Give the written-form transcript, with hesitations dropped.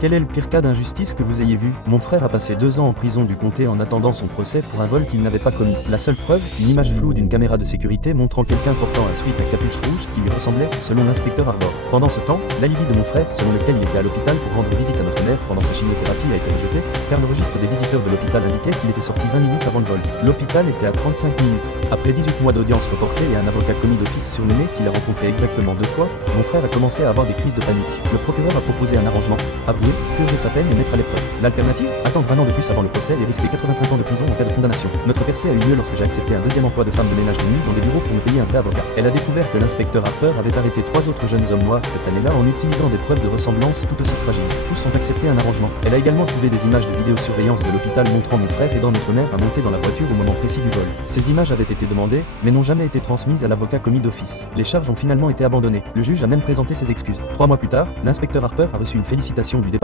Quel est le pire cas d'injustice que vous ayez vu? Mon frère a passé 2 ans en prison du comté en attendant son procès pour un vol qu'il n'avait pas commis. La seule preuve, une image floue d'une caméra de sécurité montrant quelqu'un portant un sweat à capuche rouge qui lui ressemblait, selon l'inspecteur Arbor. Pendant ce temps, l'alibi de mon frère, selon lequel il était à l'hôpital pour rendre visite à notre mère pendant sa chimiothérapie, a été rejeté, car le registre des visiteurs de l'hôpital indiquait qu'il était sorti 20 minutes avant le vol. L'hôpital était à 35 minutes. Après 18 mois d'audience reportée et un avocat commis d'office surnommé qu'il a rencontré exactement 2 fois, mon frère a commencé à avoir des crises de panique. Le procureur a proposé un arrangement, avouer, purger sa peine et mettre à l'épreuve. L'alternative, attendre 1 an de plus avant le procès et risquer 85 ans de prison en cas de condamnation. Notre percée a eu lieu lorsque j'ai accepté un deuxième emploi de femme de ménage de nuit dans des bureaux pour me payer un vrai avocat. Elle a découvert que l'inspecteur Harper avait arrêté 3 autres jeunes hommes noirs cette année-là en utilisant des preuves de ressemblance tout aussi fragiles. Tous ont accepté un arrangement. Elle a également trouvé des images de vidéosurveillance de l'hôpital montrant mon frère aidant notre mère à monter dans la voiture au moment précis du vol. Ces images avaient été demandées, mais n'ont jamais été transmises à l'avocat commis d'office. Les charges ont finalement été abandonnées. Le juge a même présenté ses excuses. 3 mois plus tard, l'inspecteur Harper a reçu une félicitation du département